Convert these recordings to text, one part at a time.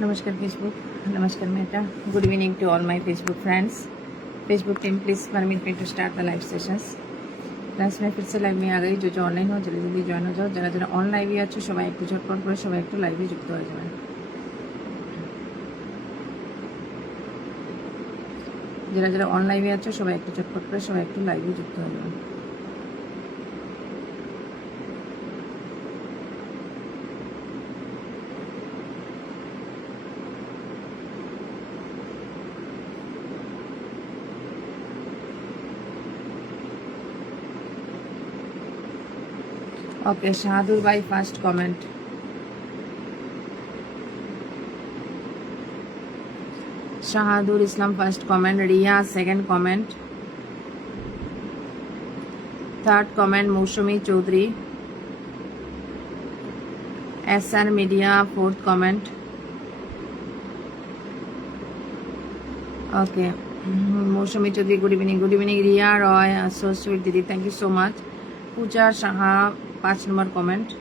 नमस्कार फेसबुक, नमस्कार Meta. Good evening to all my Facebook friends. Facebook team please permit me to start the live sessions. Friends मैं फिर से लाइव में आ गई. जो ऑनलाइन हो जल्दी जल्दी ज्वाइन हो जाओ. যারা যারা অন লাইভে আছো সবাই একটু ঝটপট করে সবাই একটু লাইভে যুক্ত হয়ে যাবেন. যারা যারা অন লাইভে আছো সবাই একটু ঝটপট করে সবাই একটু লাইভে যুক্ত হয়ে যাবেন. ओके शाहदुर भाई first comment. Shahdur Islam first comment. Riya second comment. Third comment Mousumi Chowdhury. SR media fourth comment. Okay Mousumi Chowdhury good evening. Riya Roy so sweet दीदी thank you so much. Puja Shah 5 number comment.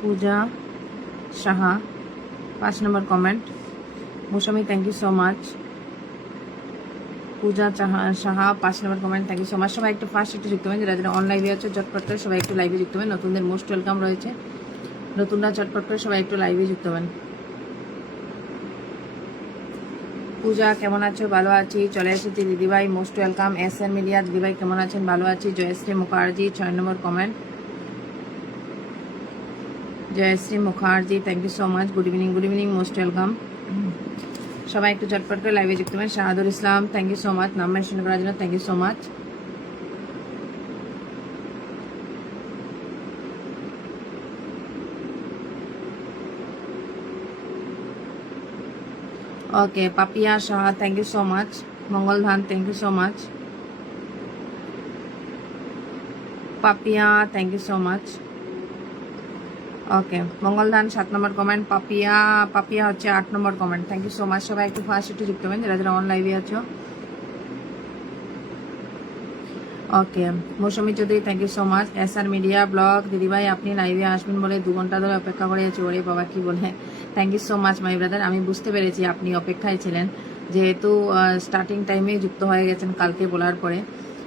Puja Shah 5 number comment. Mousumi thank you so much. Puja Shah 5 number comment. Thank you so much. সবাই একটু ফার্স্ট একটু যুক্ত হবেন. যারা যারা on লাইভে আছো চটপট করে সবাই একটু লাইভে যুক্ত হবেন. নতুনদের মোস্ট ওয়েলকাম রয়েছে. নতুনরা চটপট করে সবাই একটু লাইভে যুক্ত হবেন. পূজা কেমন আছো? ভালো আছি. চলে এসেছি দিদিভাই মোস্ট ওয়েলকাম. এসএন মিডিয়া দিদিভাই কেমন আছেন? ভালো আছি. Jayashree Mukherjee 6 number comment. Jayashree Mukherjee thank you so much. Good evening most welcome. সবাই একটু ঝটপট করে লাইভে যুক্ত হবেন. Shahadur Islam thank you so much. নাম মেনশন করার জন্য thank you so much. Okay Papiya Shah thank you so much. Mangal Dhan thank you so much. Papiya thank you so much. Okay Mangal Dhan 7 number comment. Papiya হচ্ছে 8 number comment. Thank you so much. সবাই একটু ফার্স্ট একটু যুক্ত হবেন যারা যারা অন লাইভে আছো. Okay Mousumi Chowdhury thank you so much. SR media blog দিদিভাই আপনি লাইভে আসবেন বলে 2 ঘন্টা ধরে অপেক্ষা করে আছি. ওরে বাবা কি বলে. Thank you so much my brother. আমি বুঝতে পেরেছি আপনি অপেক্ষায় ছিলেন যেহেতু স্টার্টিং টাইমে যুক্ত হয়ে গেছেন কালকে বলার পরে.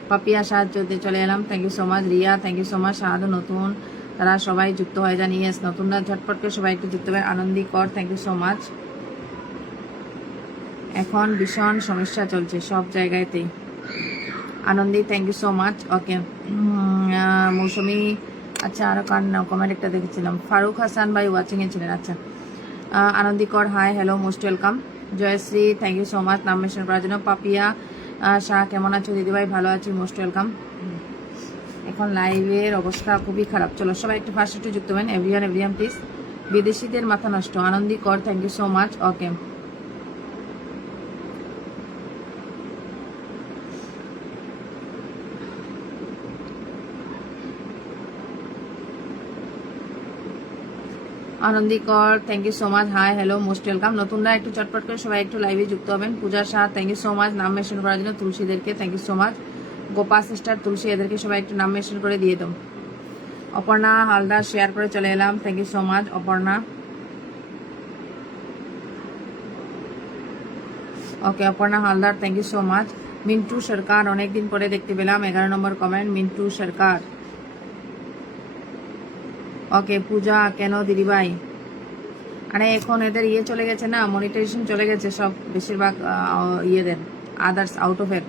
পাপিয়া সাহায্য চলে এলাম. Thank you so much. Riya thank you so much. Shahadu নতুন তারা সবাই যুক্ত হয়ে যান. ইয়েস নতুনরা ঝটপট করে সবাই একটু যুক্ত হবে. আনন্দী Kar thank you so much. এখন ভীষণ সমস্যা চলছে সব জায়গাতেই. Anandi thank you so much. Okay Mousumi আচ্ছা আরো কার কমেন্ট একটা দেখেছিলাম. ফারুক হাসান ভাই ওয়াচিংয়ে ছিলেন. আচ্ছা Anandi Kar hi hello most welcome. Joyshree thank you so much নাম মেনশন করার জন্য. পাপিয়া শাহ কেমন আছো দিদিভাই? ভালো আছি মোস্ট ওয়েলকাম. এখন লাইভের অবস্থা খুবই খারাপ. চলো সবাই একটু ফার্স্ট একটু যুক্ত হবেন. Everyone please. বিদেশিদের মাথা নষ্ট. Anandi Kar thank you so much. Okay Anandi Kar thank you so much. Hi hello most welcome. নতুনরা একটু চটপট করে সবাই একটু লাইভে যুক্ত হবেন. Puja Shah thank you so much নাম মেনশন করার জন্য. তুলসীদেরকে thank you so much. Gopa sister Tulsi এদেরকে সবাই একটু নাম মেনশন করে দিয়ে দাও. অপর্ণা হালদার শেয়ার করে চলে এলাম. Thank you so much Aparna. Okay Aparna Haldar thank you so much. Mintu Sarkar অনেকদিন পরে দেখতে পেলাম. 11 নম্বর কমেন্ট মিন্টু সরকার. ওকে পূজা কেন দিদিভাই? আরে এখন এদের চলে গেছে না মনিটাইজেশন চলে গেছে সব বেশিরভাগ ইয়েদের আদার্স আউট অফ এর.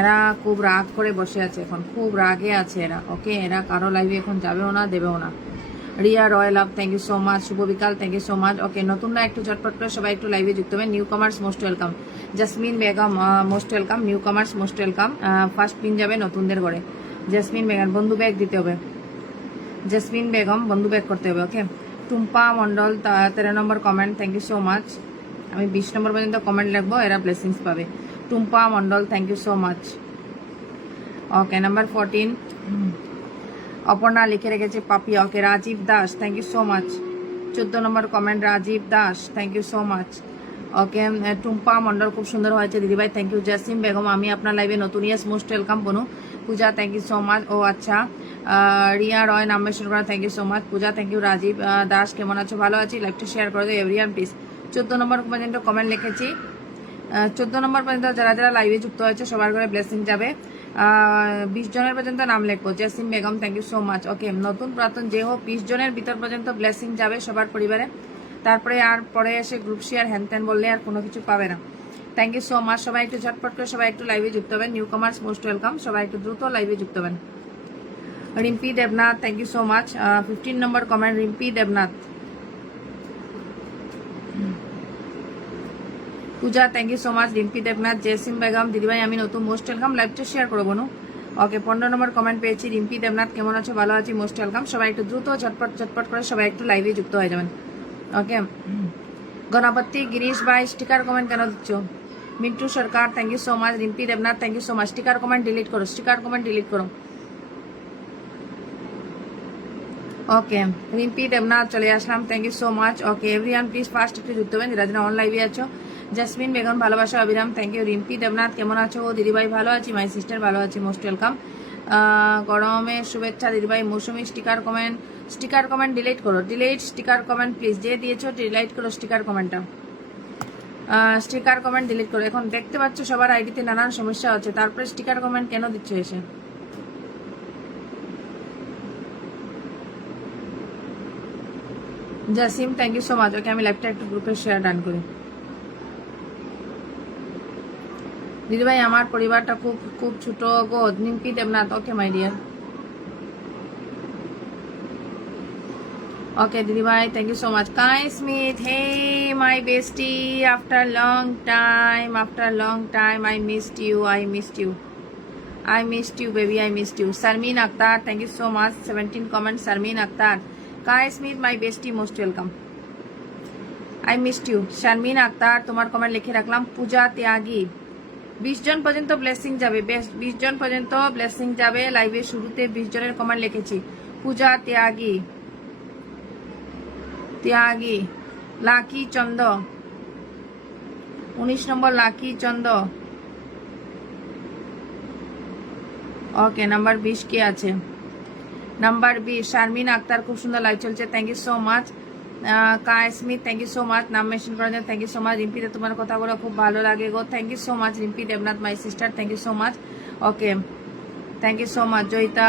এরা খুব রাগ করে বসে আছে এখন. খুব রাগে আছে এরা. ওকে এরা কারো লাইভে এখন যাবেও না দেবেও না. Riya Roy love thank you so much. শুভ বিকাল thank you so much. Okay নতুনরা একটু চটপট করে সবাই একটু লাইভে যুক্ত হবেন. নিউ কামার্স most welcome. Jasmine Begum most welcome. Newcomers most welcome. First pin যাবে নতুনদের ঘরে. জাসমিন বেগম বন্ধু ব্যাগ দিতে হবে. জেসমিন বেগম বন্ধু ব্যাগ করতে হবে. Okay Tumpa Mondal 13 number comment. Thank you so much. আমি 20 নম্বর পর্যন্ত কমেন্ট লিখবো এরা ব্লেসিংস পাবে. Tumpa Mondal thank you so much. Okay number 14 Aparna লিখে রেখেছে Papiya. Okay Rajib Das thank you so much. 14 number comment Rajib Das thank you so much. Okay Tumpa Mondal খুব সুন্দর হয়েছে দিদিভাই থ্যাংক ইউ. জাসিম বেগম আমি আপনার লাইভে নতুন. ইয়েস মোস্ট ওয়েলকাম বনু. Puja thank you so much. ও আচ্ছা, রিয়া রয় নাম মেনশন করা, thank you so much. Puja thank you. Rajib Das কেমন আছো? ভালো আছি। লাইভটা শেয়ার করে দিও এভরিওয়ান প্লিজ। 14 নম্বর পর্যন্ত কমেন্ট লিখেছি। 14 নম্বর পর্যন্ত যারা যারা লাইভে যুক্ত হয়েছে সবার করে ব্লেসিং যাবে। 20 জনের পর্যন্ত নাম লিখবো। Jesim Begum thank you so much. Okay, নতুন পুরাতন যে হোক 20 জনের ভিতর পর্যন্ত ব্লেসিং যাবে সবার পরিবারে। তারপরে আর পরে এসে গ্রুপ শেয়ার হ্যান ত্যান বললে আর কোনো কিছু পাবে না। Thank you so much. সবাই একটু ঝটপট করে সবাই একটু লাইভে যুক্ত হবেন। নিউ কামার্স মোস্ট ওয়েলকাম। সবাই একটু দ্রুত লাইভে যুক্ত হবেন। Rimpi Debnath thank you so much. 15 number comment Rimpi Debnath. Puja thank you so much. Rimpi Debnath. Jesim Begum দিদিভাই আমি নতুন মোস্ট ওয়েলকাম। লাইভটা শেয়ার করবো না। ওকে, 15 নম্বর কমেন্ট পেয়েছি। রিম্পি দেবনাথ কেমন আছো? ভালো আছি, মোস্ট ওয়েলকাম। সবাই একটু দ্রুত ঝটপট করে সবাই একটু লাইভে যুক্ত হয়ে যাবেন। ওকে, গণপতি গিরিশ ভাই স্টিকার কমেন্ট কেন দিচ্ছ? Mintu Sarkar thank you so much. Rimpi Debnath thank you so much. Sticker comment delete করো, স্টিকার কমেন্ট ডিলিট করো। ওকে, রিম্পি দেবনাথ চলে আসলাম, thank you so much. Okay everyone please fast একটু যুক্ত হবেন যারা যারা অন লাইভে আছো। জাসমিন বেগম ভালোবাসা অবিরাম থ্যাংক ইউ। রিম্পি দেবনাথ কেমন আছো? ও দিদিভাই ভালো আছি, মাই সিস্টার ভালো আছি, মোস্ট ওয়েলকাম। গরমের শুভেচ্ছা দিদিভাই। মৌসুমি স্টিকার কমেন্ট ডিলিট করো, ডিলিট স্টিকার কমেন্ট প্লিজ। যে দিয়েছো ডিলিট করো স্টিকার কমেন্টটা, স্টিকার কমেন্ট ডিলিট করো। এখন দেখতে পাচ্ছ সবার আইডিতে নানান সমস্যা হচ্ছে, তারপরে স্টিকার কমেন্ট কেন দিচ্ছ এসে? Jasim thank you so much. Okay, আমি লাইভটা একটু গ্রুপে শেয়ার ডান করি। দিদিভাই আমার পরিবারটা খুব খুব ছোট গো। Rimpi Debnath okay my dear. Okay, Didi bhai, thank you so much. Kai Smith, hey, my bestie, after long time, I missed you, baby, I missed you. Sarmeen Akhtar, thank you so much. 17 comments, Sarmeen Akhtar. Kai Smith, my bestie, most welcome. I missed you. Sarmeen Akhtar, তোমার কমেন্ট লিখে রাখলাম। পূজা ত্যাগী 20 জন পর্যন্ত ব্লেসিং যাবে, 20 জন পর্যন্ত ব্লেসিং যাবে। লাইভে শুরুতে 20 জনের কমেন্ট লিখেছি। Puja Tyagi, Lucky Chanda 19 number Lucky Chanda. Okay, number 20 কে আছে? নাম্বার 20 শারমিন আক্তার, খুব সুন্দর লাইভ চলছে, thank you so much. Kai Smith thank you so much, নাম মেনশন করার জন্য থ্যাংক ইউ সো মাচ। রিম্পিতে তোমার কথাগুলো খুব ভালো লাগে গো, thank you so much. Rimpi Debnath my sister, thank you so much. Okay, thank you so much. Joyita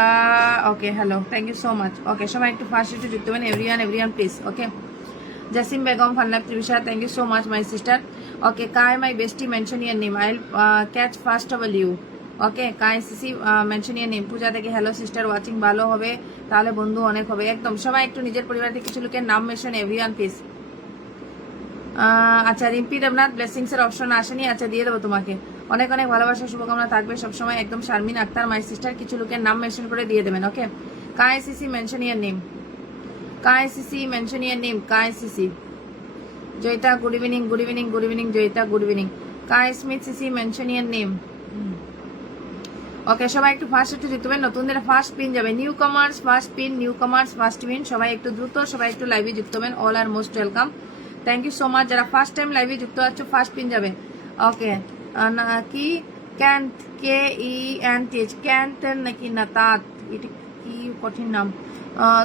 okay, hello, thank you so much. Okay, সবাই একটু ফার্স্ট একটু যুক্ত হবেন, everyone please. Okay, Jasim Begum, Fanlab Trivisha, thank you so much, my sister. Okay, Kai, my bestie, mention your name. I'll catch first of all you. Okay, Kai Sisi, mention your name. পূজা থেকে hello sister, watching ভালো হবে, তাহলে বন্ধু অনেক হবে। একদম সবাই একটু নিজের পরিবার থেকে কিছু লোকের নাম মেনশন, এভরিওয়ান প্লিজ। আচ্ছা, রিম্পি দেবনাথ ব্লেসিংস এর অপশন আসেনি, আচ্ছা দিয়ে দেবো তোমাকে। অনেক অনেক ভালোবাসা শুভকামনা থাকবে সবসময়। একদম শারমিন আক্তার, মাই সিস্টার, কিছু লোকের নাম মেনশন করে দিয়ে দেবেন। ওকে, Kai Sisi, mention your name. Kai Sisi, mention your name. Kai Sisi. Joyita, good evening, good evening, good evening, Joyita, good evening. Kai Smith, Sisi, mention your name. ওকে, সবাই একটু ফার্স্ট একটু যুক্ত হবেন। নতুনদের ফার্স্ট পিন যাবে, নিউ কামার্স ফার্স্ট পিন। সবাই একটু দ্রুত, সবাই একটু লাইভে যুক্ত হবেন। All are most welcome, thank you so much. যারা ফার্স্ট টাইম লাইভে যুক্ত আছো ফার্স্ট পিন যাবে। ওকে, কি ক্যান্ট, KENTH, ক্যান্ট নাকি নাতাত, এটা কি কঠিন নাম।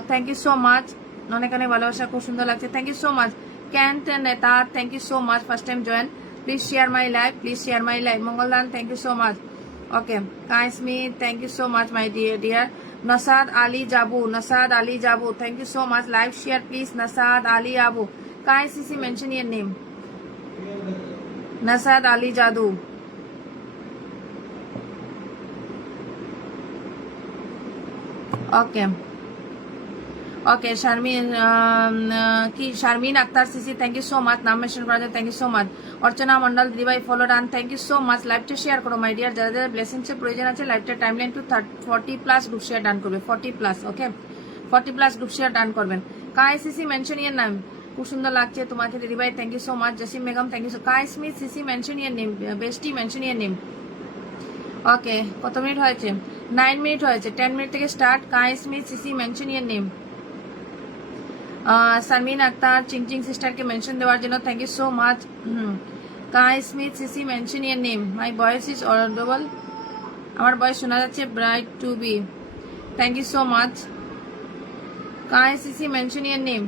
থ্যাংক ইউ সো মাচ, অনেক অনেক ভালোবাসা, খুব সুন্দর লাগছে, থ্যাংক ইউ সো মাচ। ক্যান্ট নেতাত, thank you so much, first time join. Please share my live, Mangaldan, thank you so much. Okay, কাইসমি, thank you so much, my dear. Naushad Ali জাবু, thank you so much. Live share please, Naushad Ali Abu. Kai sissy, mention your name. Naushad Ali জাদু। Okay, okay, Sharmin Akter sissy, thank you so much, নাম mention করার জন্য thank you so much. Archana Mondal দিদিভাই follow done, thank you so much. লাইভটা share করো my deer, যারা যারা ব্লেসিংস এর প্রয়োজন আছে লাইভটা timeline to 40+ group share done করবে, 40+। ওকে, 40+ গ্রুপ শেয়ার ডান করবেন। কাই সিসি, মেনশন ইয়ার নাম, খুব সুন্দর লাগছে তোমাকে দিদিভাই, thank you so much. Jasim Begum, thank you so. Kai Smith sissy, mention your name, bestie mention your name. Okay, কত মিনিট হয়েছে? 9 মিনিট হয়েছে, 10 মিনিট থেকে start. Kai Smith sissy, mention your name. Sharmin Akhtar, চিংচিং সিস্টারকে মেনশন দেওয়ার জন্য thank you so much. Kai Smith sissy, mention your name. My voice is audible. আমার voice শোনা যাচ্ছে? Bright to be, thank you so much. Kai sissy mention your name,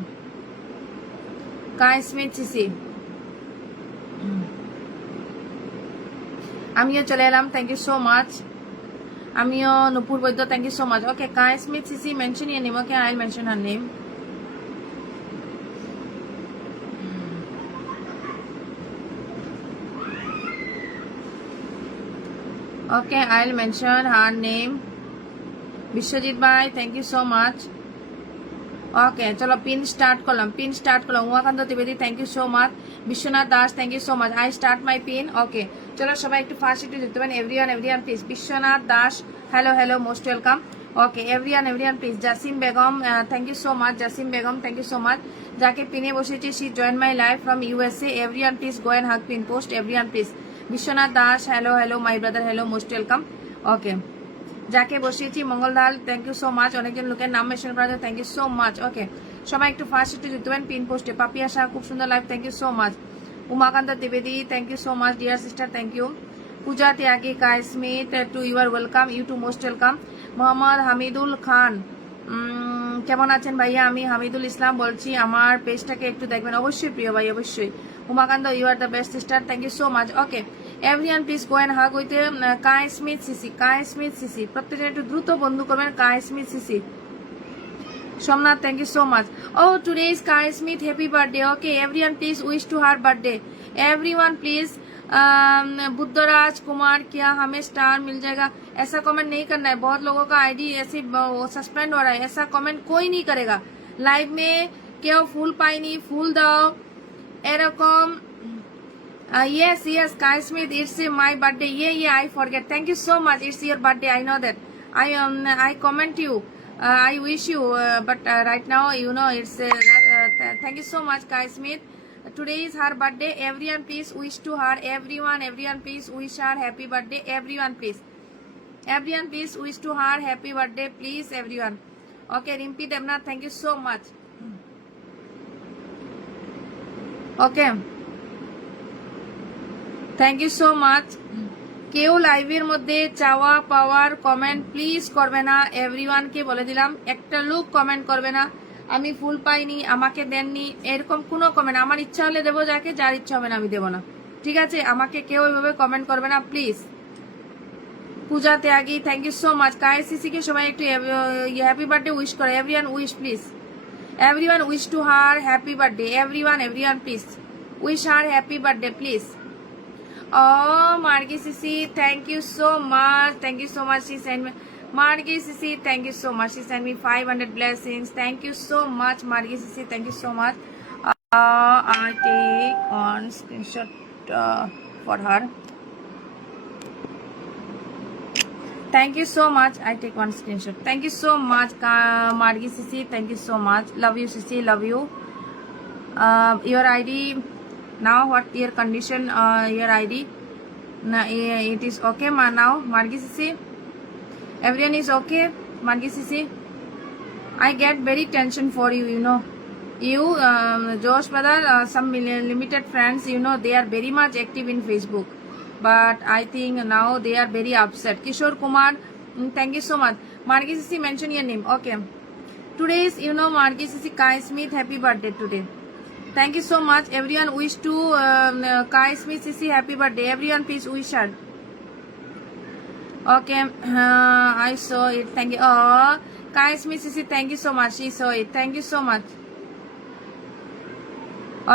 Kai Smith sissy. আমিও চলে এলাম, thank you so much. আমিও Nupur Baidya, thank you so much. Okay, Kai Smith sissy mention your name. Okay, I will mention her name. Okay, I'll mention her name. Biswajit ভাই, thank you so much. Okay, চলো pin start করলাম। Umakant Trivedi, thank you so much. Biswanath Das, thank you so much. I start my pin. ওকে, চলো সবাই একটু ফার্স্ট একটু দিতে পারেন। Everyone please. Biswanath Das, hello, most welcome. Okay, everyone please. Jasim Begum, thank you so much. Jasim Begum, thank you so much. যাকে পিনে বসেছি, she join my live from USA. Everyone please go and hug pin post. Everyone please. Biswanath Das, hello my brother, hello, most welcome. Okay, যাকে বসিয়েছি মঙ্গল দাল, thank you so much. অনেকজন লোকের নাম mention করা যায়, thank you so much. Okay, সবাই একটু ফার্স্ট একটু যুক্ত হবেন পিন পোস্টে। পাপিয়া শাহ, খুব সুন্দর live, thank you so much. Umakant Trivedi, thank you so much dear sister, thank you. Puja Tyagi, Kai Smith, too you are welcome, you too most welcome. Mohammad Hamidul Khan, কেমন আছেন ভাইয়া? আমি হামিদুল ইসলাম বলছি, আমার পেজটাকে একটু দেখবেন অবশ্যই প্রিয় ভাই, অবশ্যই। Umakant, you are the best sister, thank you so much. Okay, everyone please go and hug with Kai Smith Sisi. প্রত্যেকজন একটু দ্রুত বন্ধু করবেন। Kai Smith Sisi. Somnath, thank you so much. Oh, today is Kai Smith, happy birthday. Okay, everyone please wish to her birthday. Everyone please. Buddharaj Kumar, क्या हमें स्टार मिल जाएगा? ऐसा कमेंट नहीं करना है, बहुत लोगों का आईडी ऐसे सस्पेंड हो रहा है। ऐसा कमेंट कोई नहीं करेगा लाइव में। क्यों फूल पाइनी, फूल दाओ एरकम। Yes, Kai Smith, it's my birthday. Yeah, I forget. Thank you so much. It's your birthday. I know that. I comment you. I wish you, but right now, you know, it's. Thank you so much, Kai Smith. Today is her birthday. Everyone, please wish to her. Everyone, please wish her happy birthday. Everyone, please wish to her happy birthday, please, everyone. Okay, Rimpi Devnath, thank you so much. Okay. Thank you so much. কেউ লাইভের মধ্যে চাওয়া পাওয়ার comment please করবে না। এভরিওয়ানকে বলে দিলাম, একটা লোক কমেন্ট করবে না আমি ফুল পাইনি, আমাকে দেননি, এরকম কোনো কমেন্ট। আমার ইচ্ছা হলে দেবো যাকে, যার ইচ্ছা হবে না আমি দেবো না, ঠিক আছে? আমাকে কেউ এভাবে কমেন্ট করবে না please. Puja Tyagi, thank you so much. Kai Sisi কে সবাই একটু হ্যাপি বার্থডে উইশ করে। Everyone wish please. Everyone wish to her happy birthday. Everyone please wish her happy birthday please. Oh, Margi Sisi, thank you so much. She sent me. Margi Sisi, thank you so much. She sent me 500 blessings. Thank you so much, Margi Sisi. Thank you so much. I take one screenshot for her. Thank you so much. I take one screenshot. Thank you so much, Margi Sisi. Thank you so much. Love you, Sisi. Love you. Your ID. Now what your condition, your ID? It is okay now, Margi Sisi. Everyone is okay, Margi Sisi. I get very tension for you, you know. You, Josh brother, some limited friends, you know, they are very much active in Facebook. But I think now they are very upset. Kishore Kumar, thank you so much. Margi Sisi, mention your name. Okay. Today is, you know, Margi Sisi, Kai Smith, happy birthday today. Thank you so much. Everyone wish to Kai Smith Sisi happy birthday. Everyone please wish her. Okay, I saw it. Thank you. Oh, Kai Smith Sisi, thank you so much. She saw it. Thank you so much.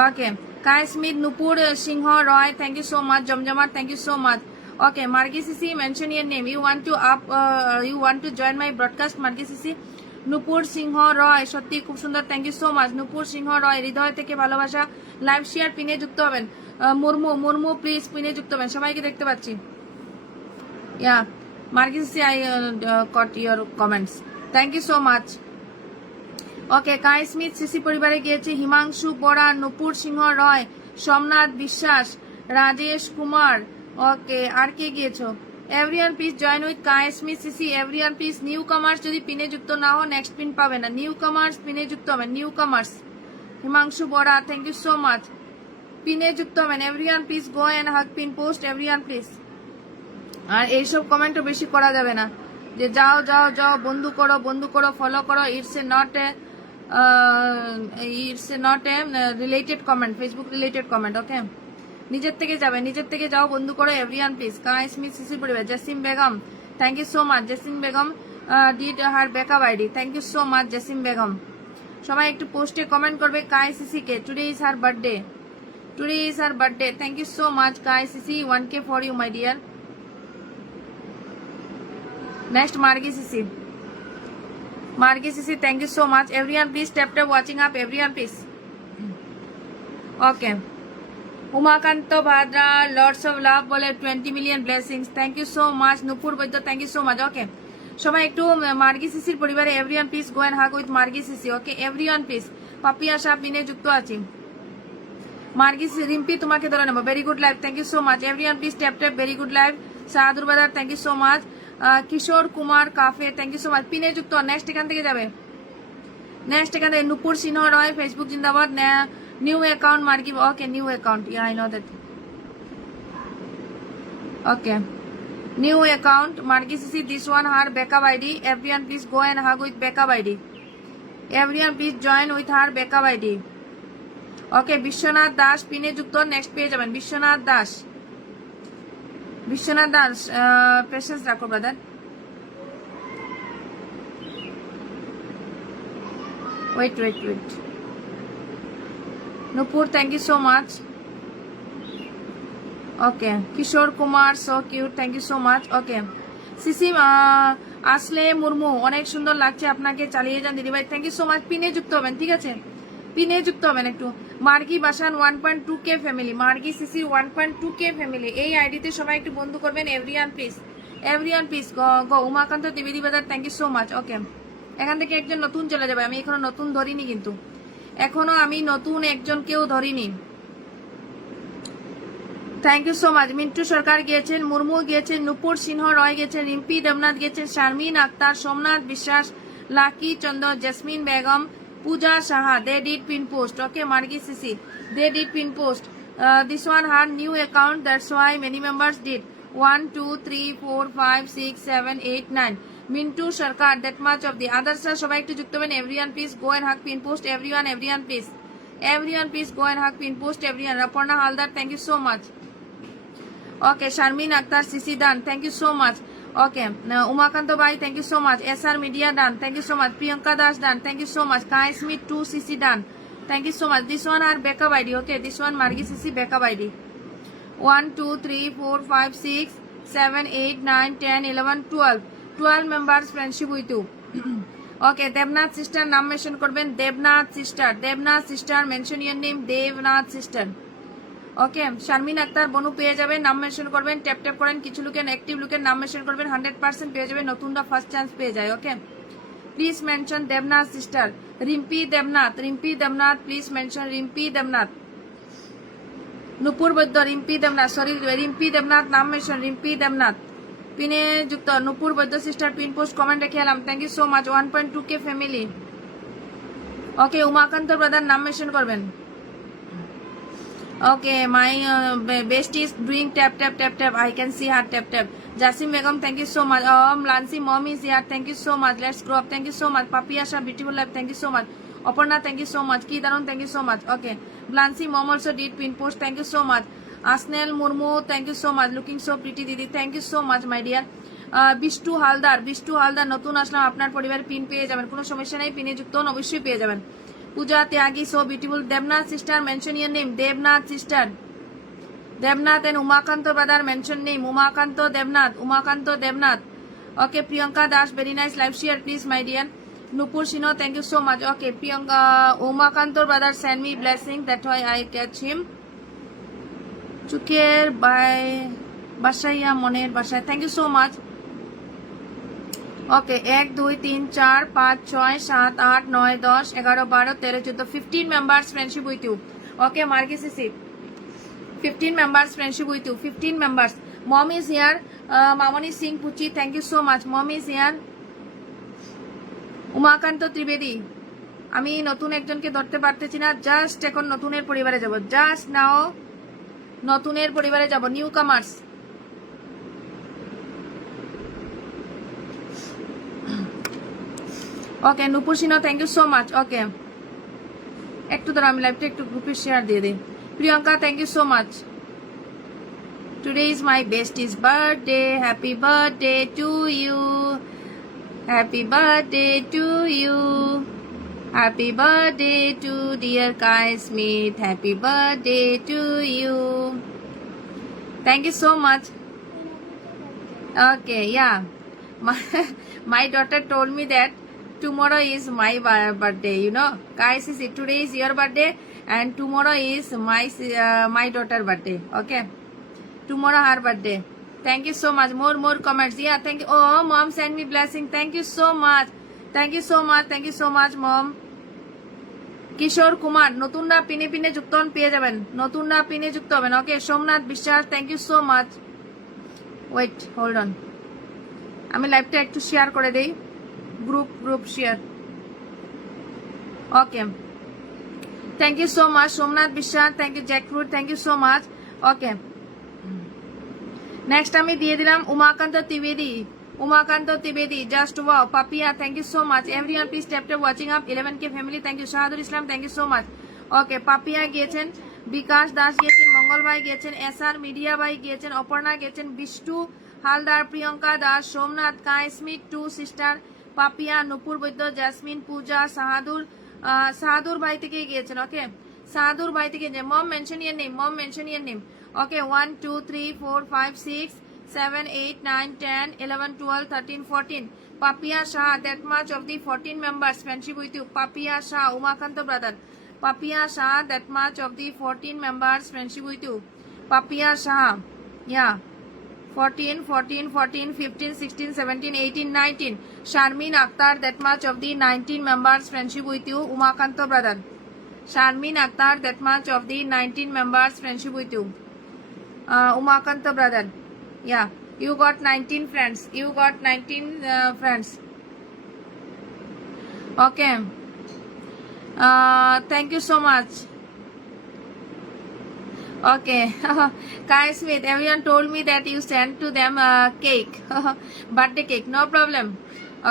Okay, Kai Smith, Nupur Singho Roy, thank you so much. Jamjamar, thank you so much. Okay, Margi Sisi, mention your name. You want to join my broadcast, Margi Sisi? নুপুর সিংহ রয়, সত্যি খুব সুন্দর, thank you so much. নুপুর সিংহ রয়, হৃদয় থেকে ভালোবাসা। Live share, পিনে যুক্ত হবেন। মুর্মু প্লিজ পিনে যুক্ত হবেন। সবাইকে দেখতে পাচ্ছি। Yeah Margi Sisi, I got your comments, thank you so much. Okay, Kai Smith Sisi পরিবারে গিয়েছে হিমাংশু বরা, নুপুর সিংহ রয়, সোমনাথ বিশ্বাস, রাজেশ কুমার। ওকে, আর কে গিয়েছো? Everyone please join with Kai Smith সিসি। এভরিওয়ান প্লিজ, নিউ কামার্স যদি পিনে যুক্ত না হো নেক্সট পিন পাবে না। নিউ কামার্স পিনে যুক্ত হবেন। New comers, Himanshu Bora, thank you so much. পিনে যুক্ত হবেন। Everyone please go and hug pin post. Everyone please. আর এইসব কমেন্টও বেশি করা যাবে না, যে যাও যাও যাও বন্ধু করো ফলো করো। It's a not a related comment, Facebook related comment. Okay, নিজের থেকে যাবে, নিজের থেকে যাও, বন্ধু করো। Everyone please. কাইসমিস সিসির পরিবার, Jasim Begum thank you so much. Jasim Begum did her backup ID, thank you so much Jasim Begum. সবাই একটু পোস্টে কমেন্ট করবে কাই সিসি কে, today is her birthday, today is her birthday. Thank you so much Kai Sisi, 1K for you my dear. Next, Margi Sisi. Margi Sisi, thank you so much. Everyone, please tap watching up. Everyone, please. Okay. Umakanto Bhadra, lots of love. Bole 20 million blessings. Thank you so much. Nupur Baidya, thank you so much. Okay. সবাই একটু Margi সিসির পরিবারে everyone please go and hug with Margi সিসি। Okay everyone please. Papi Asha পিনে যুক্ত আছি। মার্গি রিম্পি তোমাকে ধরে নেবো। Very good live, thank you so much. Everyone please tap very good live. Sahadur Bazar, thank you so much. Kishore Kumar cafe, thank you so much. পিনে যুক্ত। নেক্সট এখান থেকে যাবে, নেক্সট এখান থেকে নুপুর সিনহ রয়, ফেসবুক জিন্দাবাদ। New account Margi, okay new account, I know that. Okay new account Margi Sisi, this one her backup ID. Everyone please go and hug with backup ID. Everyone please join with her backup ID. Okay Biswanath Das পিনে যুক্ত। Next পেয়ে যাবেন Biswanath Das. Biswanath Das patience রাখো brother. Wait wait wait. Nupur thank you so much. Okay Kishore Kumar so cute, thank you so much. Okay Sisi আসলে মুর্মু, অনেক সুন্দর লাগছে আপনাকে, চালিয়ে যান দিদিভাই, থ্যাংক ইউ সো মাচ। পিনে যুক্ত হবেন, ঠিক আছে পিনে যুক্ত হবেন একটু। মার্গি বাসান 1.2K family, Margi Sisi 1.2K family. এই আইডিতে সবাই একটু বন্ধু করবেন। Everyone please, everyone please go. Umakant দ্বিবেদী Bazar, thank you so much. Okay এখান থেকে একজন নতুন চলে যাবে। আমি এখনো নতুন ধরিনি, কিন্তু এখনো আমি নতুন একজনকেও ধরিনি। Thank you so much. Mintu Sarkar গিয়েছেন, মুর্মু গিয়েছেন, নুপুর সিংহ রয় গেছেন, রিম্পি দেবনাথ গেছেন, শারমিন আক্তার, সোমনাথ বিশ্বাস, লাকি চন্দ্র, জেসমিন Begum, Pooja Saha, they did pin post. Okay, Margi Sisi, they did pin post. This one had new account, that's why many members did. 1, 2, 3, 4, 5, 6, 7, 8, 9. Mintu Sarkar, that much of the others are সবাই একটু যুক্ত হবেন। Everyone please go and hug pin post. Everyone please. Everyone please go and hug pin post. Everyone. Raparna Haldar, thank you so much. Okay, Sharmin Akhtar, Sisi done. Thank you so much. Okay, Umakanto Bhai, thank you so much. SR Media done. Thank you so much. Priyanka Das done. Thank you so much. Kai Smith 2 CC done. Thank you so much. This one are backup ID. Okay, this one Margi CC backup ID. 1, 2, 3, 4, 5, 6, 7, 8, 9, 10, 11, 12. 12 members friendship with you. Okay, Devnath sister নাম mention করবেন। Devnath sister mention your name. Devnath sister. ওকে শারমিন আক্তার বনু পেয়ে যাবেন, নাম mention করবেন। Tap tap করেন, কিছু লোকের অ্যাক্টিভ লোকের নাম মেনশন করবেন, 100% পেয়ে যাবেন। নতুনরা ফার্স্ট চান্স পেয়ে যায়। Okay please mention Debnath sister. Rimpi Debnath please mention Rimpi Debnath. Nupur Baidya, Rimpi Debnath, sorry Rimpi Debnath নাম মেনশন, রিম্পি দেবনাথ পিনে যুক্ত। Nupur Baidya sister pin post comment রেখে এলাম, thank you so much. 1.2K family. Okay Umakanta brother নাম মেনশন করবেন। Okay, my best is doing tap. I can see her tap. Jasim Begum, thank you so much. Lansi mom is here, thank you so much. Let's grow up, thank you so much. Papi Asha, beautiful life, thank you so much. Aparna, thank you so much. Kidaron, thank you so much. Okay, Lansi mom also did pin post, thank you so much. Asnel Murmu, thank you so much. Looking so pretty, Didi, thank you so much, my dear. Bishtu হালদার নতুন আসলাম, আপনার পরিবারের পিন পেয়ে যাবেন, কোনো সমস্যা নেই, পিনে যুক্ত অবশ্যই পেয়ে যাবেন। Pooja Tyagi, so beautiful. Devnath sister, mention your name. Devnath sister. Devnath and Umakanto brother, mention name. Umakanto Devnath. Okay, Priyanka Das, very nice live share, please, my dear. Nupur Shino, thank you so much. Okay, Priyanka, Umakanto brother, send me blessing. That's why I catch him. Chuker by Bashaya Moner Bashaya. Thank you so much. Okay 1 2 3 4 5 6 7 8 9 10 11 12 13 14 15 members friendship with you. Okay Margi Sisi 15 members friendship with you, 15 members. Mom is here, Mamoni Singh Puchi, thank you so much. Mom is here. Umakant Trivedi, আমি নতুন একজনকে ধরতে পারতেছি না, জাস্ট এখন নতুনের পরিবারে যাব, জাস্ট নাও নতুনের পরিবারে যাব। New comers okay Nupur Sinha thank you so much. Okay একটু ধরো আমি লাইভটা একটু গ্রুপে শেয়ার দিয়ে দিই। Priyanka thank you so much. Today is my bestie's birthday. Happy birthday to you. Happy birthday to you. Happy birthday to dear Kai Smith. Happy birthday to you. Thank you so much. Okay, yeah. My daughter told me that tomorrow is my birthday, you know. Kai says today is your birthday and tomorrow is my daughter birthday. Okay. Tomorrow her birthday. Thank you so much. More comments. Yeah, thank you. Oh, mom send me blessing. Thank you so much. Thank you so much. Thank you so much, mom. Kishore কুমার নতুনরা পিনে পিনে যুক্ত হন, পেয়ে যাবেন। নতুনরা পিনে যুক্ত হবেন। Okay Somnath Biswas thank you so much. Wait hold on, আমি লাইভটা একটু শেয়ার করে দেই। Group share. Okay thank you so much Somnath Biswas. Thank you jackfruit. Thank you so much. Okay next আমি দিয়ে দিলাম Umakant Trivedi just wow Papiya thank you so much. Everyone please tap watching up 11K family thank you. Shahadul Islam thank you so much. Okay Papiya গিয়েছেন, বিকাশ দাস গিয়েছেন, মঙ্গল ভাই গিয়েছেন, SR media ভাই গিয়েছেন, অপর্ণা গিয়েছেন, বিষ্টু হালদার, প্রিয়ঙ্কা দাস, সোমনাথ, কাই স্মিথ, টু সিস্টার, পাপিয়া, নুপুর বৈদ্য, জেসমিন, পূজা, শাহাদুর ভাই থেকে গিয়েছেন। ওকে শাহাদুর ভাই থেকে মম mention your name. Okay, 1, 2, 3, 4, 5, 6, 7, 8, 9, 10, 11, 12, 13, 14. Papia Shah, that much of the 14 members friendship with you. Papia Shah, Umakanta brother. Papia Shah, that much of the 14 members friendship with you. Papia Shah, yeah. 14, 15, 16, 17, 18, 19. Sharmin Akhtar, that much of the 19 members friendship with you. Umakanta brother. Sharmin Akhtar, that much of the 19 members friendship with you. Umakanta brother, yeah, you got 19 friends. Okay, thank you so much. Okay, Kai Smith, everyone told me that you sent to them cake, birthday cake, no problem.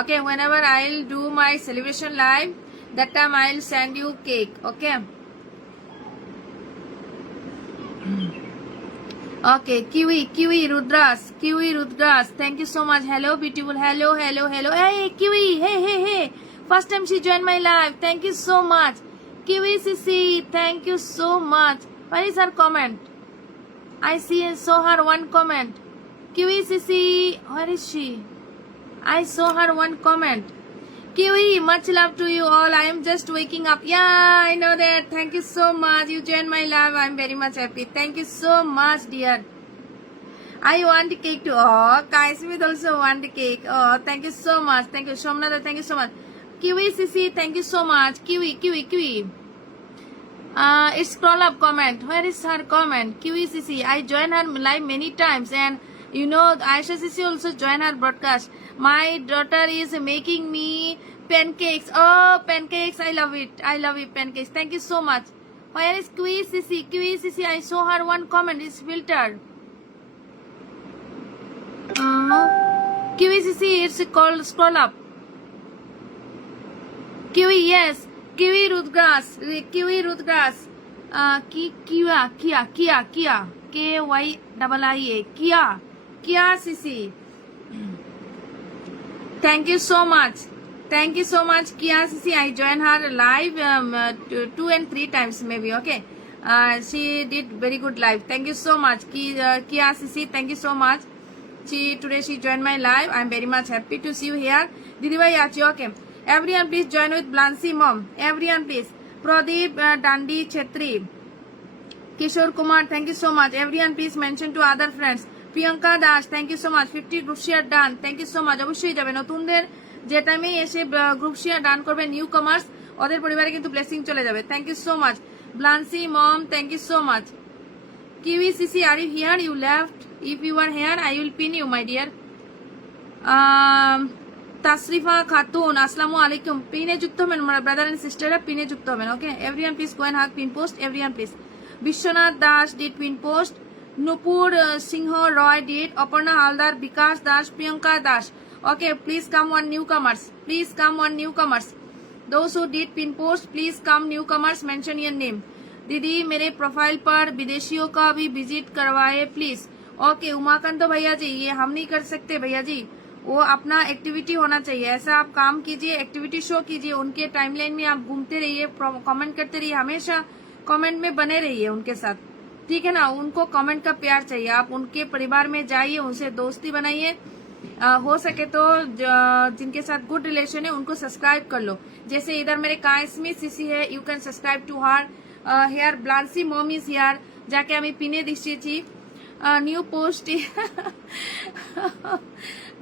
Okay, whenever I'll do my celebration live, that time I'll send you cake. Okay. Okay, Kiwi Rudras, thank you so much. Hello beautiful, hello. Hey Kiwi, hey, first time she joined my live. Thank you so much. Kiwi Sisi, thank you so much. Where is her comment? I saw her one comment. Kiwi Sisi, where is she? I saw her one comment. Kiwi, much love to you all. I am just waking up. Yeah, I know that. Thank you so much. You joined my live. I am very much happy. Thank you so much, dear. I want the cake too. Oh, Kai Smith also want the cake. Oh, thank you so much. Thank you, Shomnada. Thank you so much. Kiwi Sisi, thank you so much. Kiwi. It's scroll up comment. Where is her comment? Kiwi Sisi. I join her live many times, and you know, Aisha Sisi also join her broadcast. My daughter is making me pancakes. Oh, pancakes. I love it, pancakes. Thank you so much. Where is Kiwi Sisi? I saw her one comment. It's filtered. Kiwi Sisi, it's called scroll up. Kiwi, yes. Kiwi Rudgrass. Kia. KYIIA. Kia Sisi. Thank you so much, Kia Sisi. I joined her live 2 and 3 times maybe. Okay, she did very good live. Thank you so much, Kia Sisi. Thank you so much. Today she joined my live. I'm very much happy to see you here. Didi bhai achi. Okay, everyone please join with Blancy mom. Everyone please. Pradeep Dandi Chetri, Kishore Kumar, thank you so much. Everyone please mention to other friends. Priyanka Dash, thank you so much. 50 group share done. Thank you so much. অবশ্যই যাবে নতুনদের যে টাইমে এসে group share done করবে new commerce, ওদের পরিবারে কিন্তু ব্লেসিং চলে যাবে। Thank you so much Blancy mom, thank you so much. Kiwi Sisi, are you here? You left. If you are here I will pin you my dear. Tasrifa Khatun, আসসালামু আলাইকুম। পিনে যুক্ত হবেন ব্রাদার এন্ড সিস্টাররা, পিনে যুক্ত হবেন। Okay, everyone please go and hug pin post. Everyone please. Biswanath Das did pin post. Nupur Singha Roy did. Aparna Haldar, Bikash Das, Priyanka Das. Okay, please come one newcomers. Please come one newcomers. Those who did pin post, please come newcomers. Mention your name. दीदी मेरे प्रोफाइल पर विदेशियों का भी विजिट करवाए please. Okay Umakant भैया जी, ये हम नहीं कर सकते भैया जी, वो अपना एक्टिविटी होना चाहिए. ऐसा आप काम कीजिए, एक्टिविटी शो कीजिए, उनके टाइमलाइन में आप घूमते रहिए, कमेंट करते रहिए, हमेशा कमेंट में बने रहिए उनके साथ, ठीक है ना. उनको कमेंट का प्यार चाहिए. आप उनके परिवार में जाइए, उनसे दोस्ती बनाइए. हो सके तो जिनके साथ गुड रिलेशन है उनको सब्सक्राइब कर लो. जैसे इधर मेरे कायस्मी सीसी है, you can subscribe to her. Here Blancy mom is here, যাকে আমি পিনে দিচ্ছি. New post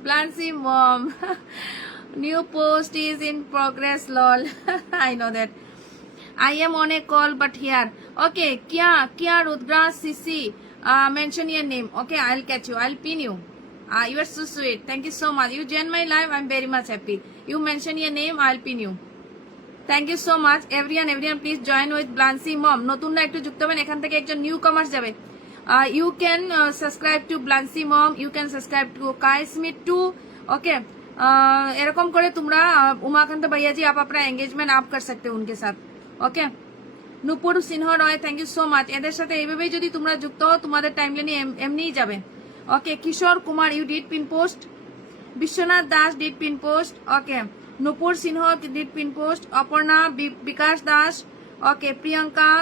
Blancy mom, new post is in progress lol. I know that. I am on a call but here. Okay, Kia Rudra Sisi, mention your name. Okay, I'll catch you. I'll pin you. You are so sweet. Thank you so much. You join my live. I'm very much happy. You mention your name. I'll pin you. Thank you so much. Everyone, please join with Blancy Mom. নতুনরা একটু যুক্ত হবেন, এখান থেকে একজন নিউ কামার্স যাবে. You can subscribe to Blancy Mom. You can subscribe to Kai Smith too. Okay. এরকম করে তোমরা উমাকান্ত ভাইয়া জি आप अपना एंगेजमेंट आप कर सकते हो उनके साथ. ওকে নুপুর সিনহ রয়, থ্যাংক ইউ সো মাচ. এদের সাথে এইভাবেই যদি তোমরা যুক্ত হও তোমাদের টাইমলাইনে এমনিই যাবে. Okay Kishore Kumar, you did pin post. Biswanath Das did pin post. Okay Nupur Sinha did pin post. Aparna, Bikash Das, okay Priyanka,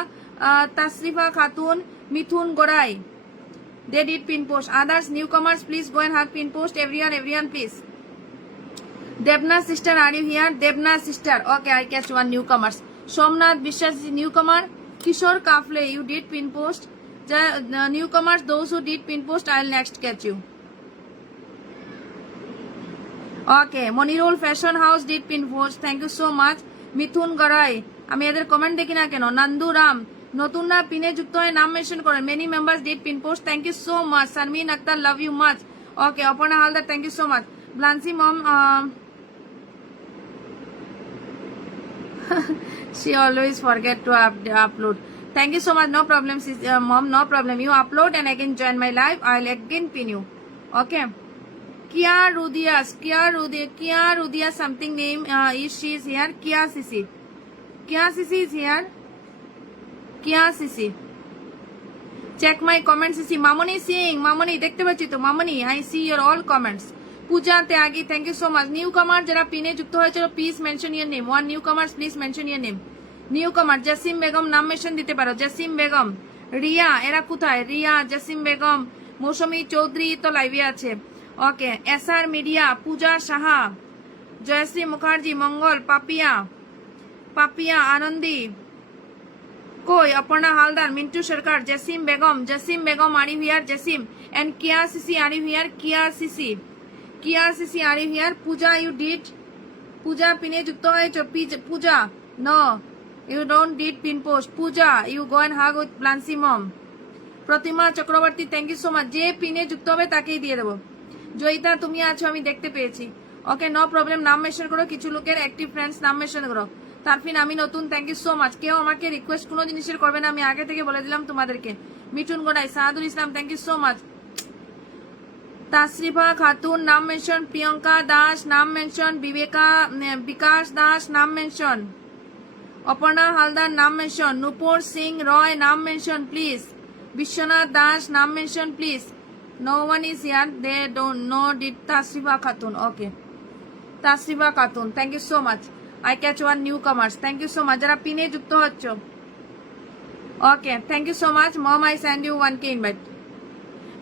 Tasrifa Khatun, Mithun Gorai, they did pin post. Others new কামার্স please go and have pin post. Everyone please. Debna sister, are you here? Debna sister, okay I catch one new comers. Somnath Vishwas is newcomer. Kishore Kafle, you did pin post. Newcomers, those who did pin post, I'll next catch you. Okay, Monirul Fashion House did pin post. Thank you so much. Mithun Garai, আমি এদের কমেন্ট দেখি না কেন. নন্দু রাম, নতুনরা পিনে যুক্ত হয়ে নাম মেনশন করেন. Many members did pin post. Thank you so much. Sharmin Akter, love you much. Okay Aparna Haldar, thank you so much. Blancy mom, she always forget to upload. Thank you so much. No problem, mom, no problem. You upload and again join my live. I'll again pin you. Okay. Kia Rudia something name. Is she is here? Kia Sisi is here. Kia Sisi, check my comments. Sisi, Mamoni Singh, Mamoni দেখতে পাচ্ছি তো. Mamoni, I see your all comments. Puja Tyagi, thank you so much. Newcomer যারা পিনে যুক্ত হয়েছিল please mention your name. One new কামার্স please mention your name. Newcomer Jasim বেগম, নাম মেনশন দিতে পারো. জসিম বেগম, রিয়া, এরা কোথায়? রিয়া, জসিম বেগম, মৌসুমী চৌধুরী তো লাইভে আছে. Okay SR media, Puja Saha, Joyshree Mukherjee, Mangal, Papiya Anandi, কই Aparna Haldar, Mintu Sarkar, Jasim Begum are you here? Jasim and Kia Sisi are you here? Kia Sisi are you here? Puja, you did? Puja পিনে যুক্ত হয়েছো? Puja, no you don't did pin post. Puja, you go and hug with Blancy mom. Pratima Chakraborty, thank you so much. যে পিনে যুক্ত হবে তাকেই দিয়ে দেবো. জয়িতা তুমি আছো, আমি দেখতে পেয়েছি. Okay no problem. নাম মেনশন করো. কিছু লোকের অ্যাক্টিভ ফ্রেন্ডস নাম মেনশন করো. তারফিন, আমি নতুন, থ্যাংক ইউ সো মাচ. কেউ আমাকে রিকোয়েস্ট কোনো জিনিসের করবে না, আমি আগে থেকে বলে দিলাম তোমাদেরকে. Mithun Gorai, Sahadul Islam, thank you so much. Tasrifa Khatun নাম মেনশন. প্রিয়ঙ্কা দাস নাম মেনশন. বিকাশ দাস নাম মেনশন. অপর্ণা হালদার নাম মেনশন. নুপুর সিং রয় নাম মেনশন প্লিজ. বিশ্বনাথ দাস নাম mention please. No one is here, they don't know did. Tasrifa Khatun, okay Tasrifa Khatun, thank you so much. I catch one new comers, thank you so much যারা পিনে যুক্ত হচ্ছ. Okay thank you so much. Mom, I send you 1K invite.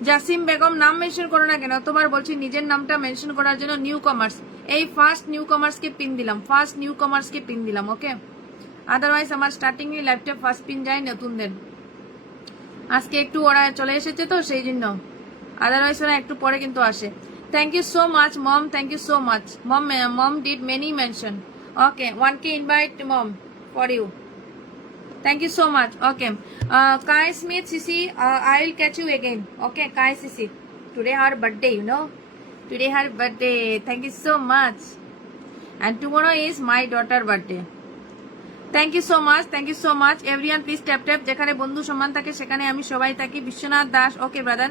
Jasim Begum, নাম mention করো না কেন? তোমার বলছি নিজের নামটা মেনশন করার জন্য. নিউ কমার্স, এই ফার্স্ট নিউ কমার্সকে পিন দিলাম. ওকে আদারওয়াইজ আমার স্টার্টিং লাইফটা ফার্স্ট পিন যায় নতুনদের. আজকে একটু ওরা চলে এসেছে তো সেই জন্য, আদারওয়াইজ ওরা একটু পরে কিন্তু আসে. Thank you so much mom, thank you so much. Mom did many mention. Okay 1K invite mom for you. Thank you so much. Okay. Kai Smith, Sisi, I'll catch you again. Okay, Kai Sisi. Today her birthday, you know. Today her birthday. Thank you so much. And tomorrow is my daughter birthday. Thank you so much. Thank you so much. Everyone please tap. যেখানে বন্ধু সম্মান থাকে সেখানে আমি সবাই থাকি. বিশ্বনাথ Das, okay brother.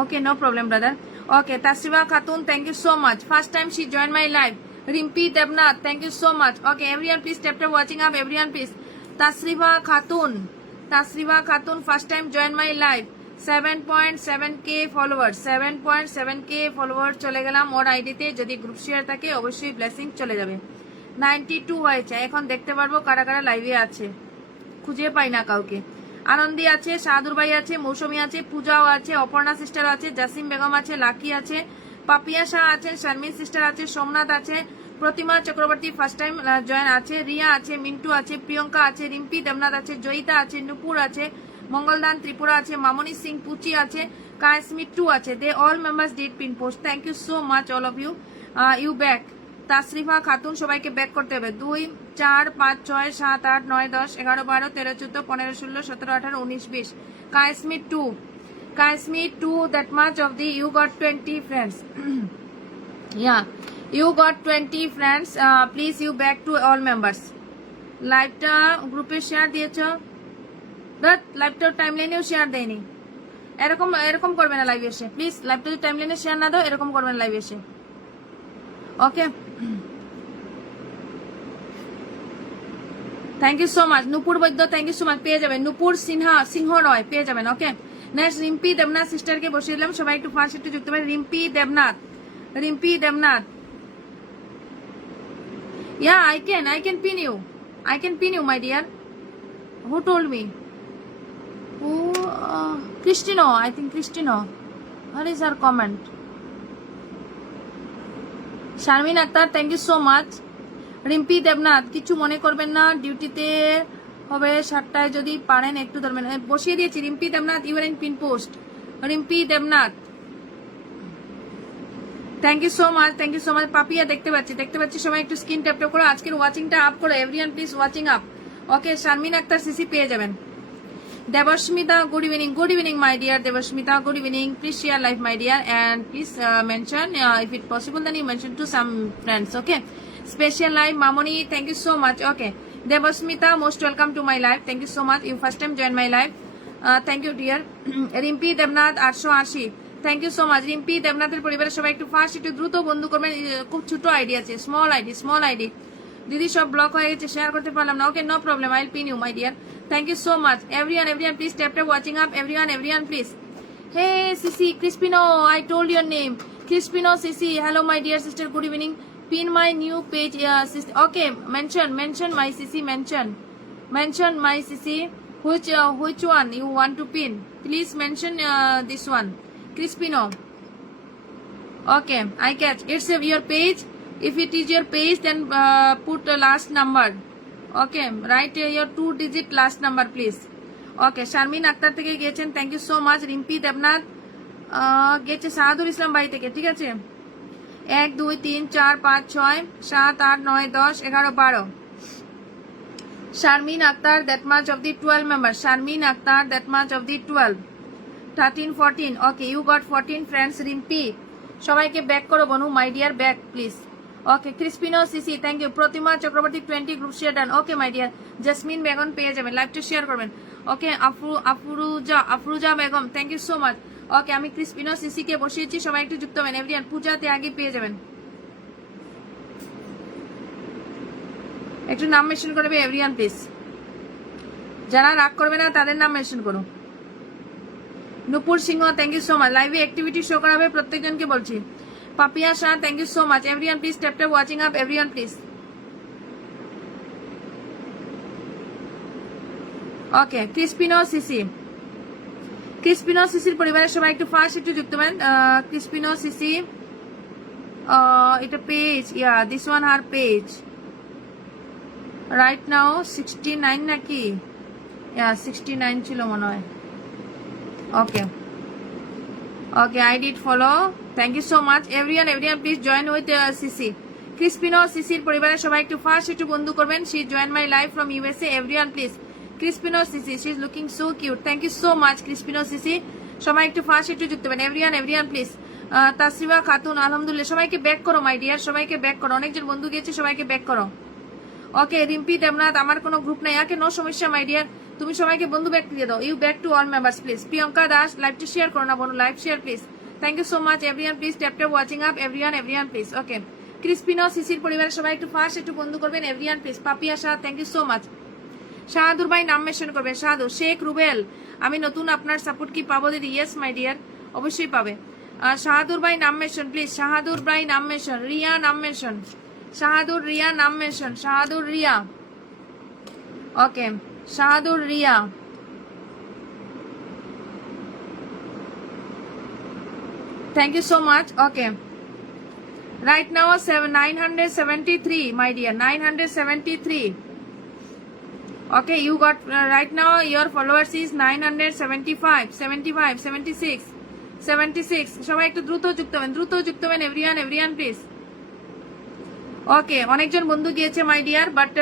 Okay, no problem brother. Okay, Tasriba Khatun, thank you so much. First time she joined my live. Rimpi Devnath, thank you so much. Okay, everyone please tap watching up. Everyone please. Tasriba Khatun, first time joined my live. 7.7k followers. 7.7k followers চলে গেলাম ওর আইডিতে। যদি group share থাকে অবশ্যই ব্লেসিং চলে যাবে। 92 হয়েছে। এখন দেখতে পারবো কারা কারা লাইভে আছে। খুঁজে পাই না কাউকে। আনন্দি আছে, শাহাদুর ভাই আছে, মৌসুমী আছে, পূজাও আছে, অপর্ণা সিস্টার আছে, জাসিম বেগম আছে, লাকি আছে, পাপিয়া শাহ আছে, শারমিন সিস্টার আছে, সোমনাথ আছে, প্রতিমা চক্রবর্তী ফার্স্ট টাইম জয়েন আছে, রিয়া আছে, মিন্টু আছে, প্রিয়ঙ্কা আছে, রিম্পি দেবনাথ আছে, জয়িতা আছে, নুপুর আছে, মঙ্গলদান ত্রিপুরা আছে, মামনি সিং পুচি আছে, কায়সমিট 2 আছে। They all members did pin post. Thank you so much all of you. You back. Tasrifa Khatun সবাইকে ব্যাক করতে হবে। 2, 4, 5, 6, 7, 8, 9, 10, 11, 12, 13, 14, 15, 16, 17, 18, 19, 20. Kaismit 2, that much of the, you got 20 friends. Yeah, you got 20 friends. Please you back to all members. লাইভটা গ্রুপে শেয়ার দিয়েছ, বাট লাইভটা টাইমলাইনেও শেয়ার দেয়নি। এরকম করবে না লাইভ এসে, প্লিজ। লাইভটা যদি টাইমলাইনে শেয়ার না দাও এরকম করবে না লাইভ এসে। Okay, thank you so much. Nupur Baidya, thank you so much. পেয়ে যাবেন। নুপুর সিংহ রয় পেয়ে যাবেন। ওকে, নেক্সট রিম্পি দেবনাথ সিস্টারকে বসিয়ে দিলাম। সবাই একটু ফার্স্ট একটু যুক্ত পারেন। Rimpi Debnath. Yeah, I can pin you, my dear. Who told me? Who? Cristino, I think Cristino. What is her comment? Sharmin Akter, thank you so much. Rimpi Debnath, কিছু মনে করবেন না, ডিউটিতে হবে 7টায়, যদি পারেন একটু ধরবেন। বসিয়ে দিয়েছি Rimpi Debnath, you are in pin post. Rimpi Debnath, thank you so much, thank you so much. Papiya দেখতে পাচ্ছি, সবাই একটু স্ক্রিন ট্যাপ করো। আজকের ওয়াচিংটা আপ করো। Everyone please watching up. Okay, Sharmin আক্তার সিসি পেয়ে যাবেন। Devashmita, good evening my dear Devashmita, good evening. Please share live my dear, and please mention if it possible then you mention to some friends. Okay, special live Mamoni, thank you so much. Okay, Devashmita, most welcome to my live. Thank you so much, you first time join my live. Thank you dear. Rimpi Devnath 880, thank you so much. Rimpi Devnathের পরিবারের সবাই একটু ফাস্ট একটু দ্রুত বন্ধু করবেন। খুব ছোট আইডি আছে, স্মল আইডি। দিদি সব ব্লক হয়ে গেছে, শেয়ার করতে পারলাম না। Okay, no problem, I will pin you my dear. Thank you so much. Everyone, please tap watching up. Everyone, please. Hey, Sisi, Crispino, I told your name. Crispino, Sisi. Hello, my dear sister. Good evening. Pin my new page, sister. Okay, mention my Sisi. Mention my Sisi. Which one you want to pin? Please mention this one, Crispino. Okay, I catch. It's your page. If it is your page, then put the last number. Okay, write your 2-digit last number please. Okay, Sharmin Akter থেকে গেছেন, thank you so much. Rimpi Debnath গেছে শাহাদুর ইসলাম বাড়ি থেকে, ঠিক আছে। 1, 2, 3, 4, 5, 6, 7, 8, 9, 10, 11, 12. শারমিন Akter, that much of the 12 members. Sharmin Akter, that much of the 12. 13, 14. Okay, you got 14 friends. রিম্পি, সবাইকে back করো বনু, my dear, back please. Okay, Crispino Sisi, thank you. Pratima Chakraborty 20 group share done. Okay my dear. Jasmin Begum পেয়ে যাবেন, লাইভটা শেয়ার করবেন। Okay, Afruza Begum, thank you so much. Okay, আমি Crispino CC কে বসিয়েছি, সবাই একটু যুক্ত হবেন। এভরিওয়ান, পূজাতে আগে পেয়ে যাবেন। একটু নাম মেনশন করবে এভরিওয়ান প্লিজ। যারা রাগ করবে না তাদের নাম মেনশন করো। নুপুর সিংহ, থ্যাংক ইউ সো মাচ। লাইভে অ্যাক্টিভিটি শো করাবে প্রত্যেকজনকে বলছি। Papiya Shah, thank you so much. Everyone please tap watching up. Everyone please. Okay, Crispino Sisi পরিবারের সবাই একটু ফাস্ট একটু যুক্ত হবেন। Crispino Sisi, এটা page, yeah, this one her page. Right now 69 নাকি? Yeah, 69 ছিল মনে হয়। Okay, I did follow. Thank you so much. Everyone, please join with Sisi. Crispino Sisiর পরিবারের সবাই একটু ফাস্ট একটু বন্ধু করবেন। She joined my live from USA. Everyone, please. Crispino Sisi, she is looking so cute. Thank you so much, Crispino Sisi. সবাই একটু ফাস্ট একটু যুক্ত হবেন। Everyone, please. তাসরিবা খাতুন, আলহামদুলিল্লাহ, সবাইকে ব্যাক করো মাই ডিয়ার, সবাইকে ব্যাক করো। অনেকজন বন্ধু গিয়েছে, সবাইকে ব্যাক করো। ওকে, রিম্পি দেবনাথ, আমার কোনো গ্রুপ নাই। ওকে, নো সমস্যা মাই ডিয়ার, তুমি সবাইকে বন্ধু ব্যাক দিয়ে দাও। You back to all members please. Priyanka Das, লাইভটা শেয়ার করো না বোন, live share please. Thank you so much everyone, please tap tap watching up everyone please. Okay, Crispino সিসির পরিবারের সবাই একটু ফার্স্ট একটু বন্ধু করবেন everyone please. Papiya Shah, thank you so much. Shahadur ভাই নাম মেনশন করবেন, শাহাদুর। শেখ রুবেল, আমি নতুন, আপনার সাপোর্ট কি পাবো দিদি? ইয়েস মাই ডিয়ার, অবশ্যই পাবে। শাহাদুর ভাই নাম মেনশন প্লিজ, শাহাদুর ভাই নাম মেনশন, রিয়া নাম মেনশন, শাহাদুর রিয়া নাম mention, Shahadur Riya. Okay, Shahadur Riya. Thank you so much. Okay. Right now, 973, my dear. 973. Okay, you got, right now, your followers is 975, 75, 76, 76. সবাই একটু দ্রুত যুক্ত হবেন, everyone, please. Okay, অনেকজন বন্ধু গিয়েছে, my dear, but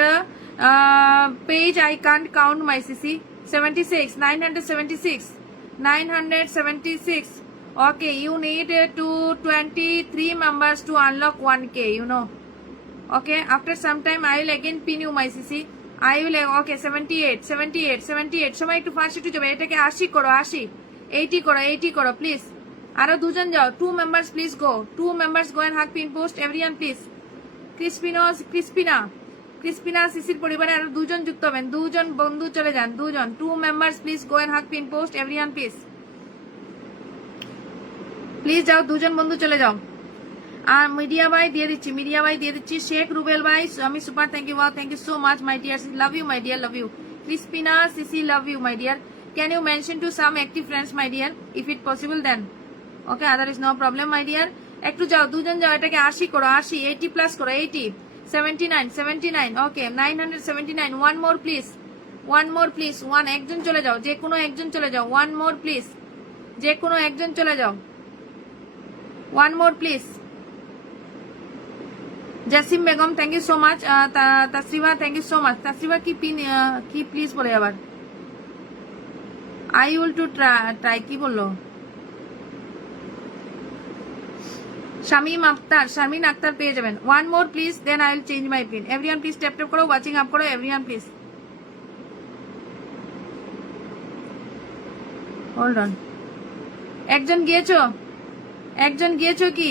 page I can't count, my CC. 76, 976, 976. Okay, you need to 23 members to unlock 1K, you know. Okay, after some time I will again pin you, my CC. I will, okay, 78, 78, 78. সবাই একটু ফার্স্ট একটু যাবে, এটাকে 80 করো, 80, 80 করো, প্লিজ। আরো দুজন যাও, 2 members please go. 2 members go and hug pin post, everyone please. ক্রিসপিনা সিসির পরিবারে আরো দুজন যুক্ত হবেন, দুজন বন্ধু চলে যান, দুজন। 2 members please go and hug pin post, everyone please. Please যাও, দুজন বন্ধু চলে যাও। আর মিডিয়া ভাই দিয়ে দিচ্ছি, শেখ রুবেল ভাই, আমি super, thank you, thank you so much my dear, love you my dear, love you. Crispina Sisi, love you my dear. Can you mention to some active friends my dear, if it possible then. Okay, other is no problem my dear. একটু যাও, দুজন যাও, এটাকে 80 করো, 80, 80 প্লাস করো, 80, 79, 79। ওকে, 979। One more please, একজন চলে যাও, যে কোনো একজন চলে যাও। ওয়ান মোর প্লিজ, যে কোনো একজন চলে যাও। One more please. Jasim Begum, thank you so much. Tasriba, thank you so much. Tasriba কি পিন, কি প্লিজ বলে আবার, আই উইল টু ট্রাই, কি বললো? শামিম আক্তার পেয়ে যাবেন। One more please, then I will change my pin. Everyone please tap tap করো, ওয়াচিং আপ করো, এভরিওয়ান প্লিজ। হোল্ড অন, একজন গিয়েছো কি?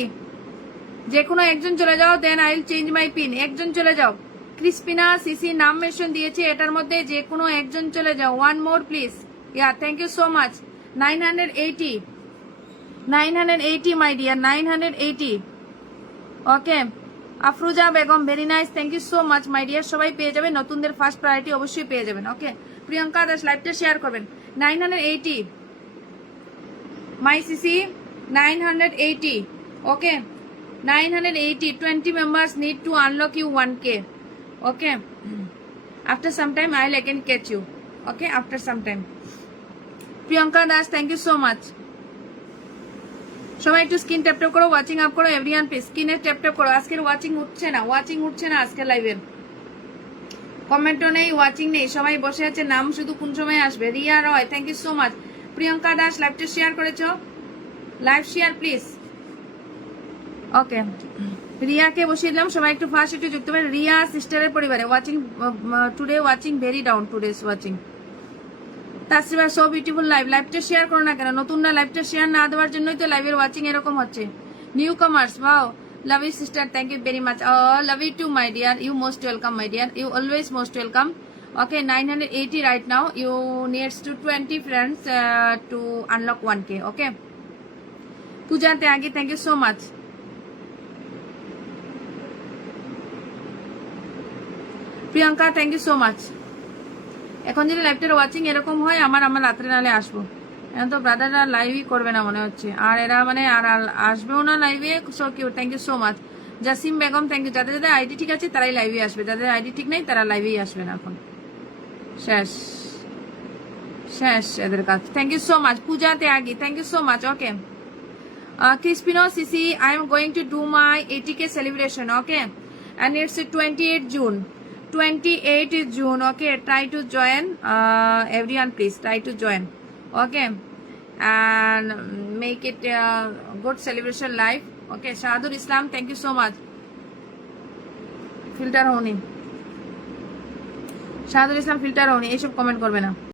যে কোনো একজন চলে যাও, then I will change my pin. একজন চলে যাও। ক্রিসপিনা সিসি নাম মেনশন দিয়েছে, এটার মধ্যে যে কোনো একজন চলে যাও। One more please. Yeah, thank you so much. 980 my dear, 980। Okay, Afruza Begum, very nice, thank you so much my dear. সবাই পেয়ে যাবেন, নতুনদের ফার্স্ট প্রায়োরিটি অবশ্যই পেয়ে যাবেন। ওকে, প্রিয়াঙ্কা দাস, লাইভটা শেয়ার করবেন। 980 মাই সিসি, 980. Okay, 980. 20 members need to unlock you 1K. Okay, after some time I will again catch you. Okay, after some time. Priyanka Das, thank you so much. সবাই একটু স্ক্রিন ট্যাপ ট্যাপ করো, watching up করো, everyone please. স্ক্রিনে tap tap করো। আজকের ওয়াচিং উঠছে না আজকের লাইভের। কমেন্টও নেই, ওয়াচিং নেই, সবাই বসে আছে, নাম শুধু কোন সময় আসবে। Riya Roy, thank you so much. Priyanka Das, লাইভটা শেয়ার করেছো, লাইভ শেয়ার প্লিজ। ওকে, রিয়াকে বসিয়ে দিলাম, সবাই একটু ফার্স্ট একটু যুক্ত হবে। রিয়া সিস্টারের পরিবারে watching today, watching very down today's watching. Tasriba, so beautiful live, লাইভটা শেয়ার করো না কেন? নতুনরা লাইভটা শেয়ার না দেওয়ার জন্যই তো লাইভের ওয়াচিং এরকম হচ্ছে। Newcomers, wow, love you sister, thank you very much. Love you too my dear, you most welcome my dear, you always most welcome. Okay, 980 right now. You needs to 20 friends to unlock 1K. Okay. Pooja Tyagi, thank you so much. Priyanka, thank you so much. এখন যদি লাইভটার ওয়াচিং এরকম হয়, আমার রাত্রে নালে আসবো। এখন তো ব্রাদাররা লাইভই করবে না মনে হচ্ছে, আর এরা মানে আর আসবেও না লাইভে। So cute, thank you so much. Jasim Begum, thank you. যাদের যাদের আইডি ঠিক আছে তারাই লাইভে আসবে, যাদের আইডি ঠিক নেই তারা লাইভেই আসবে না। এখন শেষ এদের কাজ। Thank you so much. Puja Tyagi, thank you so much. Okay, Crispino Sisi, I am going to do my 80K celebration. Okay, and it's 28 June. 28 June. Okay, try to join. Everyone, please try to join. Okay, and make it a good celebration live. Okay, Shahadur Islam, thank you so much. Filter honi. Shahadul Islam, filter হওনি, এইসব কমেন্ট করবে না।